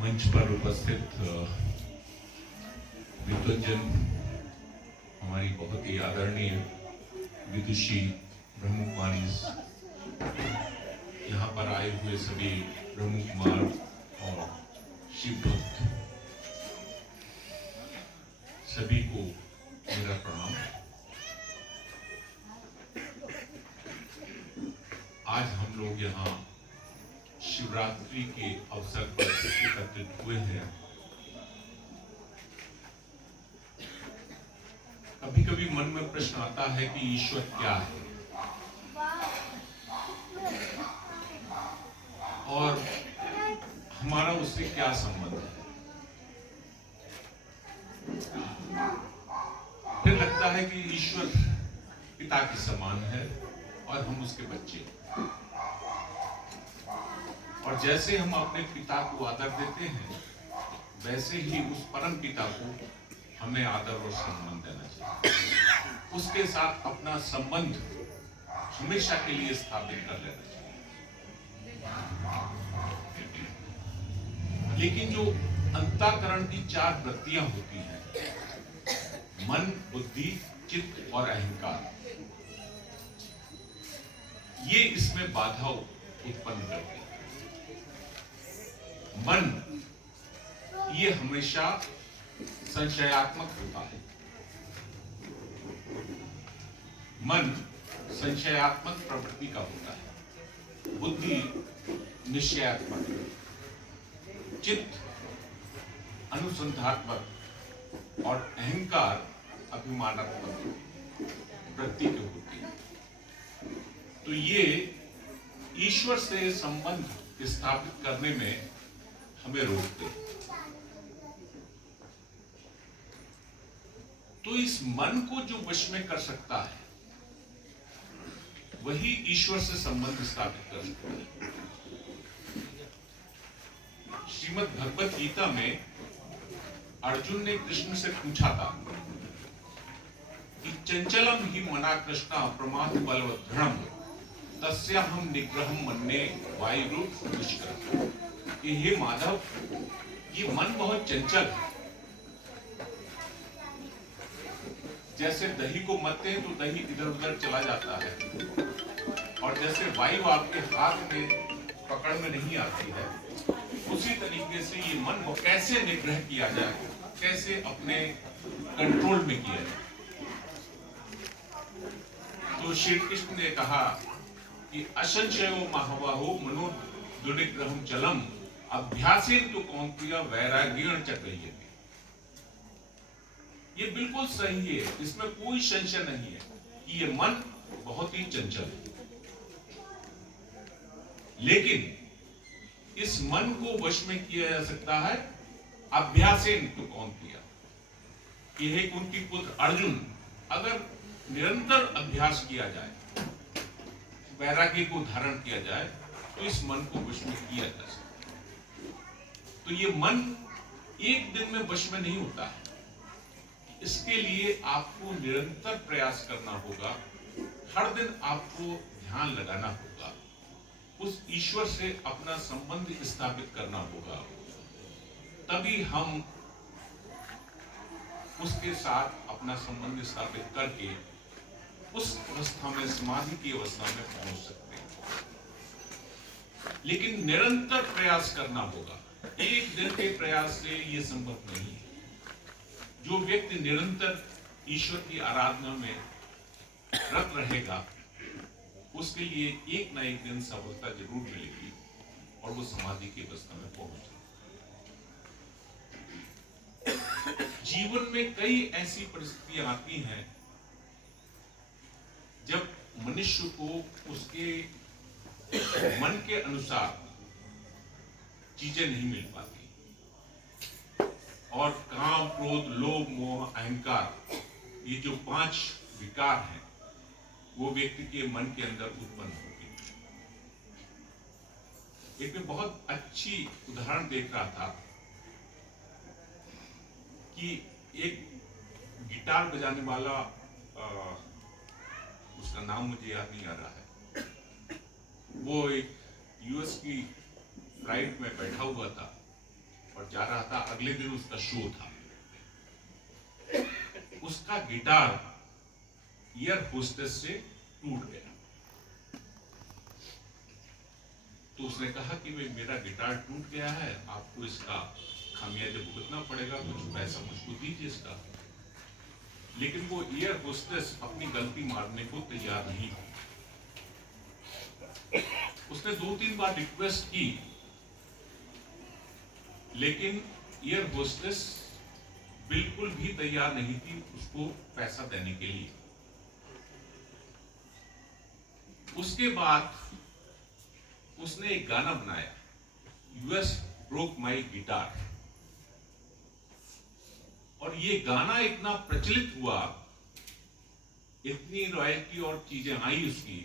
मंच पर उपस्थित विद्वज्जन, हमारी बहुत ही आदरणीय विदुषी ब्रह्मकुमारी, यहाँ पर आए हुए सभी ब्रह्मकुमार और शिव भक्त सभी को मेरा प्रणाम। आज हम लोग यहाँ शिवरात्रि के अवसर पर एकत्रित हुए हैं। कभी कभी मन में प्रश्न आता है कि ईश्वर क्या है और हमारा उससे क्या संबंध है। फिर लगता है कि ईश्वर पिता के समान है और हम उसके बच्चे, और जैसे हम अपने पिता को आदर देते हैं वैसे ही उस परम पिता को हमें आदर और सम्मान देना चाहिए। उसके साथ अपना संबंध हमेशा के लिए स्थापित कर लेना चाहिए। लेकिन जो अंतःकरण की चार वृत्तियां होती हैं, मन, बुद्धि, चित्त और अहंकार, ये इसमें बाधा उत्पन्न करती है। मन ये हमेशा संशयात्मक होता है। मन संशयात्मक प्रवृत्ति का होता है। बुद्धि निश्चयात्मक, चित्त अनुसंधात्मक और अहंकार अभिमानात्मक वृत्ति के होते हैं। तो ये ईश्वर से संबंध स्थापित करने में हमें रोकते हैं। तो इस मन को जो वश में कर सकता है वही ईश्वर से संबंध स्थापित कर सकता है। श्रीमद् भगवत गीता में अर्जुन ने कृष्ण से पूछा था कि चंचलम ही मना कृष्णा प्रमाद बलवदृढ़म तस्याहं निग्रहं मन्ये वायुरूप दुष्कर। कि हे माधव, ये मन बहुत चंचल है। जैसे दही को मथते हैं तो दही इधर उधर चला जाता है, और जैसे वायु आपके हाथ में पकड़ में नहीं आती है, उसी तरीके से ये मन को कैसे निग्रह किया जाए, कैसे अपने कंट्रोल में किया जाए। तो श्री कृष्ण ने कहा कि असंशयो महाबाहो मनो दुर्निग्रहं चलम अभ्यासेन तो कौन्तेय वैराग्येण च क्रियते। ये बिल्कुल सही है, इसमें कोई संशय नहीं है कि ये मन बहुत ही चंचल है। लेकिन इस मन को वश में किया जा सकता है अभ्यासेन तो कौन्तेय। ये कुंती पुत्र अर्जुन, अगर निरंतर अभ्यास किया जाए, वैराग्य को धारण किया जाए, तो इस मन को वश में किया जा सकता है। तो ये मन एक दिन में वश में नहीं होता है। इसके लिए आपको निरंतर प्रयास करना होगा। हर दिन आपको ध्यान लगाना होगा, उस ईश्वर से अपना संबंध स्थापित करना होगा। तभी हम उसके साथ अपना संबंध स्थापित करके उस अवस्था में, समाधि की अवस्था में पहुंच सकते हैं। लेकिन निरंतर प्रयास करना होगा। एक दिन के प्रयास से यह संभव नहीं है। जो व्यक्ति निरंतर ईश्वर की आराधना में रत रहेगा, उसके लिए एक ना एक दिन सफलता जरूर मिलेगी और वो समाधि की अवस्था में पहुंचेगा। जीवन में कई ऐसी परिस्थितियां आती हैं जब मनुष्य को उसके मन के अनुसार चीजें नहीं मिल पाती, और काम, क्रोध, लोभ, मोह, अहंकार, ये जो 5 विकार हैं, वो व्यक्ति के मन के अंदर उत्पन्न होते हैं। एक मैं बहुत अच्छी उदाहरण देख रहा था कि एक गिटार बजाने वाला, उसका नाम मुझे याद नहीं आ रहा है, वो एक यूएस की फ्लाइट में बैठा हुआ था और जा रहा था, अगले दिन उसका शो था। उसका गिटार एयर होस्टेस से टूट गया। तो उसने कहा कि भाई मेरा गिटार टूट गया है, आपको इसका खामियाजा भुगतना पड़ेगा, कुछ पैसा मुझको दीजिए इसका। लेकिन वो एयर होस्टेस अपनी गलती मारने को तैयार नहीं हुई। उसने 2-3 बार रिक्वेस्ट की, लेकिन एयर होस्टेस बिल्कुल भी तैयार नहीं थी उसको पैसा देने के लिए। उसके बाद उसने एक गाना बनाया, यूएस ब्रोक माई गिटार, और ये गाना इतना प्रचलित हुआ, इतनी रॉयल्टी और चीजें आई उसकी,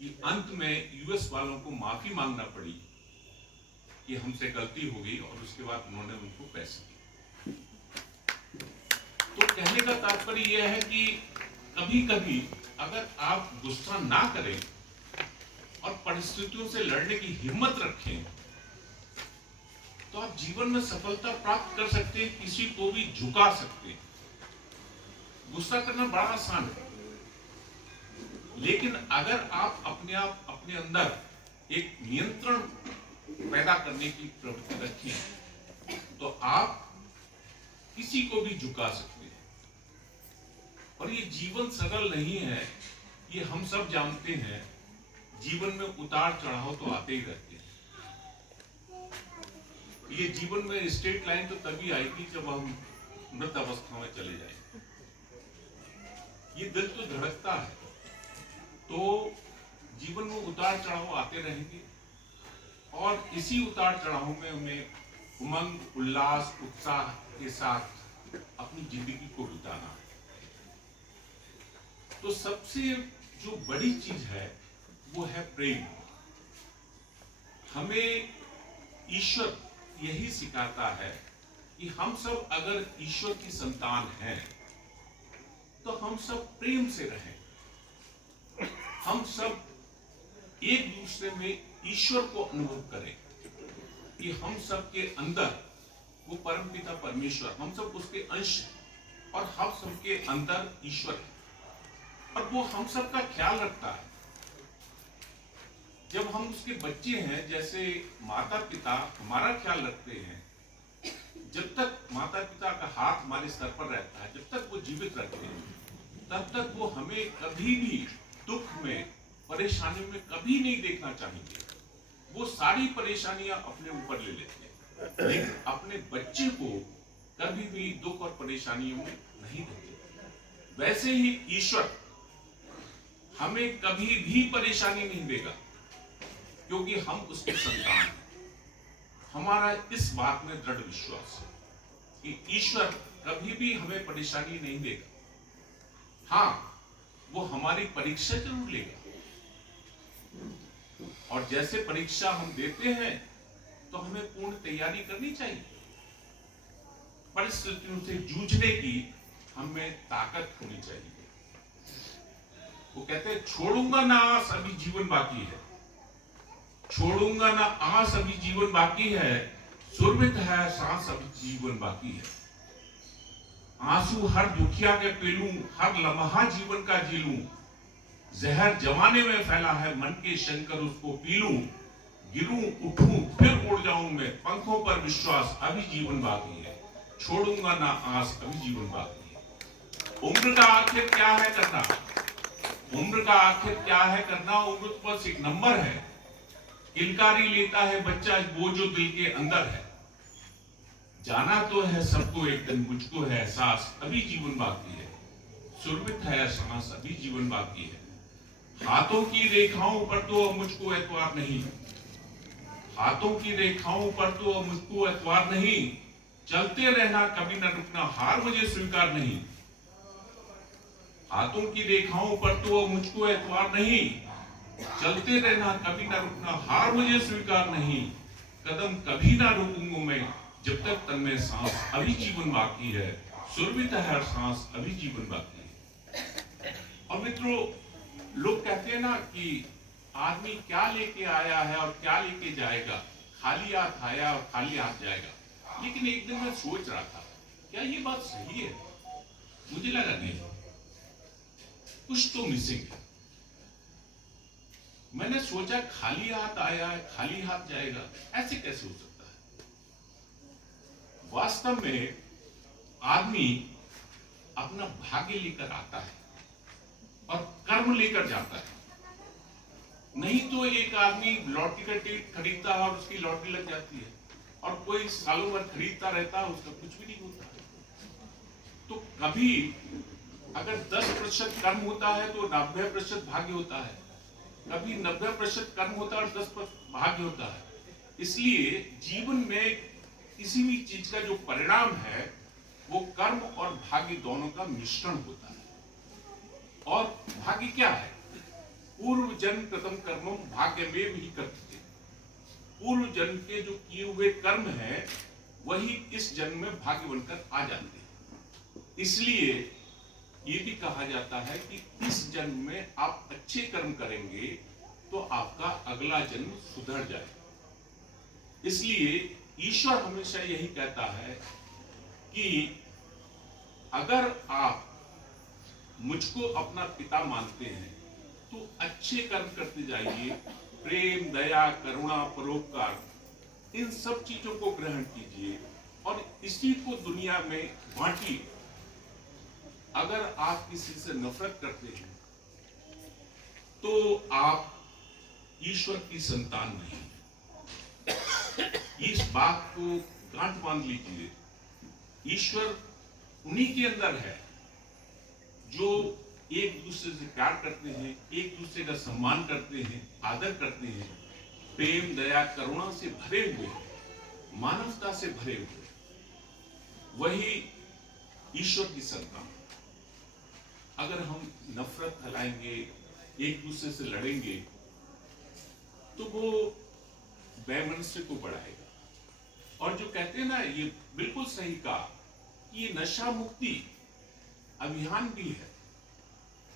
कि अंत में यूएस वालों को माफी मांगना पड़ी कि हमसे गलती हो गई, और उसके बाद उन्होंने उनको पैसे दिए। तो कहने का तात्पर्य यह है कि कभी कभी अगर आप गुस्सा ना करें और परिस्थितियों से लड़ने की हिम्मत रखें, तो आप जीवन में सफलता प्राप्त कर सकते हैं, किसी को भी झुका सकते हैं। गुस्सा करना बड़ा आसान है, लेकिन अगर आप अपने अंदर एक नियंत्रण पैदा करने की प्रवृत्ति रखें, तो आप किसी को भी झुका सकते हैं। और ये जीवन सरल नहीं है, ये हम सब जानते हैं। जीवन में उतार चढ़ाव तो आते ही रहते हैं। ये जीवन में स्ट्रेट लाइन तो तभी आएगी जब हम मृत अवस्था में चले जाएंगे। ये दिल तो धड़कता है, तो जीवन में उतार चढ़ाव आते रहेंगे, और इसी उतार चढ़ाव में हमें उमंग, उल्लास, उत्साह के साथ अपनी जिंदगी को बिताना है। तो सबसे जो बड़ी चीज है वो है प्रेम। हमें ईश्वर यही सिखाता है कि हम सब अगर ईश्वर की संतान हैं, तो हम सब प्रेम से रहें। हम सब एक दूसरे में ईश्वर को अनुभव करें कि हम सब के अंदर वो परमपिता परमेश्वर, हम सब उसके अंश, और हम सब के अंदर ईश्वर है, और वो हम सब का ख्याल रखता है। जब हम उसके बच्चे हैं, जैसे माता पिता हमारा ख्याल रखते हैं, जब तक माता पिता का हाथ हमारे सर पर रहता है, जब तक वो जीवित रहते हैं, तब तक वो हमें कभी भी दुख में, परेशानी में कभी नहीं देखना चाहेंगे। वो सारी परेशानियां अपने ऊपर ले लेते हैं, लेकिन अपने बच्चे को कभी भी दुख और परेशानियों में नहीं देते। वैसे ही ईश्वर हमें कभी भी परेशानी नहीं देगा, क्योंकि हम उसके संतान हैं। हमारा इस बात में दृढ़ विश्वास है कि ईश्वर कभी भी हमें परेशानी नहीं देगा। हाँ, वो हमारी परीक्षा जरूर लेगा, और जैसे परीक्षा हम देते हैं तो हमें पूर्ण तैयारी करनी चाहिए। परिस्थितियों से जूझने की हमें ताकत होनी चाहिए। वो कहते हैं, छोड़ूंगा ना आस अभी जीवन बाकी है, छोड़ूंगा ना आस अभी जीवन बाकी है, सुरभित है सांस अभी जीवन बाकी है। आंसू हर दुखिया के पी लूं, हर लम्हा जीवन का जी लूं, जहर जमाने में फैला है मन के शंकर उसको पी लूं, गिरूं उठूं फिर उड़ जाऊं मैं, पंखों पर विश्वास अभी जीवन बाकी है, छोड़ूंगा ना आस अभी जीवन बाकी है। उम्र का आखिर क्या है करना, उम्र का आखिर क्या है करना, उम्र तो बस एक नंबर है। किलकारी लेता है बच्चा वो जो दिल के अंदर है, जाना तो है सबको एक दिन, मुझको है एहसास अभी जीवन बाकी है, सुरभित है सांस अभी जीवन बाकी है। हाथों की रेखाओं पर तो अब मुझको एतवार नहीं, हाथों की रेखाओं पर तो अब मुझको एतवार नहीं, चलते रहना कभी न रुकना हार मुझे स्वीकार नहीं। हाथों की रेखाओं पर तो अब मुझको एतवार नहीं, चलते रहना कभी ना रुकना हार मुझे स्वीकार नहीं, कदम कभी ना रोकूंगा मैं जब तक तन में सांस अभी जीवन बाकी है, सुरभित है हर सांस अभी जीवन बाकी है। और मित्रों, लोग कहते हैं ना कि आदमी क्या लेके आया है और क्या लेके जाएगा, खाली हाथ आया और खाली हाथ जाएगा। लेकिन एक दिन मैं सोच रहा था, क्या ये बात सही है? मुझे लगा नहीं, कुछ तो मिसिंग है। मैंने सोचा खाली हाथ आया खाली हाथ जाएगा, ऐसे कैसे हो सकता है? वास्तव में आदमी अपना भाग्य लेकर आता है और कर्म लेकर जाता है। नहीं तो एक आदमी लॉटरी का टिकट खरीदता है और उसकी लॉटरी लग जाती है, और कोई सालों भर खरीदता रहता है, उसका कुछ भी नहीं होता। तो कभी अगर 10% कर्म होता है तो 90% भाग्य होता है, कभी 90% कर्म होता है और 10% भाग्य होता है। इसलिए जीवन में किसी भी चीज का जो परिणाम है वो कर्म और भाग्य दोनों का मिश्रण होता है। और भाग्य क्या है? पूर्व जन्म कृतम कर्मम भाग्यमेव हि कर्तव्य। पूर्व जन्म के जो किए हुए कर्म है वही इस जन्म में भाग्य बनकर आ जाते हैं। इसलिए ये भी कहा जाता है कि इस जन्म में आप अच्छे कर्म करेंगे तो आपका अगला जन्म सुधर जाए। इसलिए ईश्वर हमेशा यही कहता है कि अगर आप मुझको अपना पिता मानते हैं तो अच्छे कर्म करते जाइए, प्रेम, दया, करुणा, परोपकार, इन सब चीजों को ग्रहण कीजिए और इसी को दुनिया में बांटिए। अगर आप किसी से नफरत करते हैं तो आप ईश्वर की संतान नहीं है। इस बात को गांठ बांध लीजिए। ईश्वर उन्हीं के अंदर है जो एक दूसरे से प्यार करते हैं, एक दूसरे का सम्मान करते हैं, आदर करते हैं, प्रेम, दया, करुणा से भरे हुए, मानवता से भरे हुए, वही ईश्वर की संतान। अगर हम नफरत फैलाएंगे, एक दूसरे से लड़ेंगे, तो वो वैमनस्य को बढ़ाएगा। और जो कहते हैं ना, ये बिल्कुल सही कहा कि ये नशा मुक्ति अभियान भी है।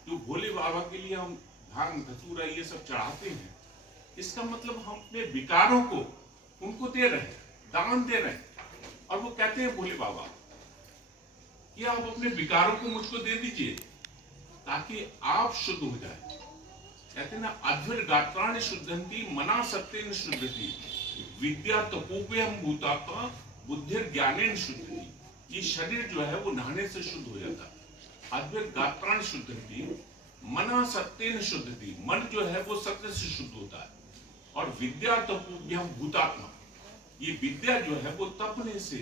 जो भोले बाबा के लिए हम भांग, धतूरा ये सब चढ़ाते हैं, इसका मतलब हम अपने विकारों को उनको दे रहे हैं, दान दे रहे हैं। और वो कहते हैं भोले बाबा कि आप अपने विकारों को मुझको दे दीजिए ताकि आप शुद्ध हो जाए। कहते हैं ना, अध्वर गात्राणि शुद्धंती मना सत्येन शुद्धति विद्या तपोभ्यम भूतात्मा बुद्धिर ज्ञानेन शुद्धति। ये शरीर जो है वो नहाने से शुद्ध हो जाता है। अद्वैत गात्राण शुद्धति मना सत्येन शुद्धति, मन जो है वो सत्य से शुद्ध होता है। और विद्या तपोभ्यम भूतात्मा, ये विद्या जो है वो तपने से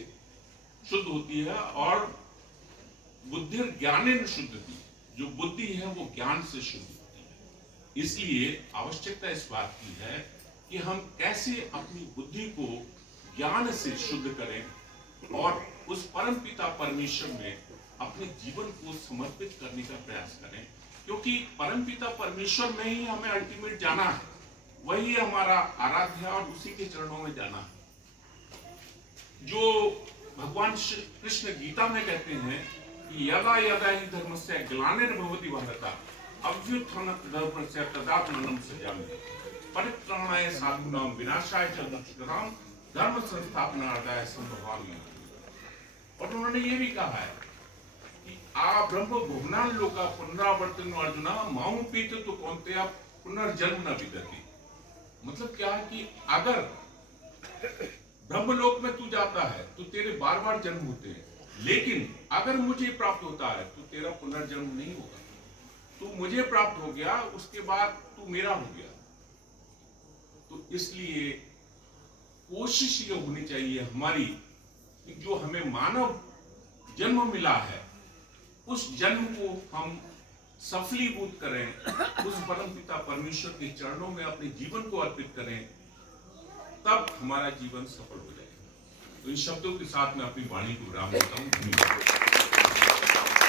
शुद्ध होती है। और बुद्धिर ज्ञानेन शुद्धति, जो बुद्धि है वो ज्ञान से शुद्ध होती है। इसलिए आवश्यकता इस बात की है कि हम कैसे अपनी बुद्धि को ज्ञान से शुद्ध करें और उस परम पिता परमेश्वर में अपने जीवन को समर्पित करने का प्रयास करें, क्योंकि परमपिता परमेश्वर में ही हमें अल्टीमेट जाना है। वही हमारा आराध्य और उसी के चरणों में जाना है। जो भगवान श्री कृष्ण गीता में कहते हैं कि यदा यदा ही धर्मस्य ग्लानिर्भवति भारत अभ्युत्थानस्य तदात्मानं सृजामि परित्राणाय साधूनां विनाशाय च दुष्कृतां धर्म संस्थापनार्थाय संभवामि। और उन्होंने ये भी कहा है कि आ ब्रह्म भुवनान लोका पुनरावर्तन अर्जुना माऊ पीत तो कौन्तेय पुनर्जन्म न विदति। मतलब क्या है कि अगर ब्रह्मलोक में तू जाता है तो तेरे बार बार जन्म होते हैं, लेकिन अगर मुझे प्राप्त होता है तो तेरा पुनर्जन्म नहीं होगा। तू मुझे प्राप्त हो गया, उसके बाद तू मेरा हो गया। तो इसलिए कोशिश ये होनी चाहिए हमारी कि जो हमें मानव जन्म मिला है उस जन्म को हम सफलीभूत करें, उस परमपिता परमेश्वर के चरणों में अपने जीवन को अर्पित करें, तब हमारा जीवन सफल हो जाएगा। तो इन शब्दों के साथ मैं अपनी वाणी को विराम देता हूं। धन्यवाद।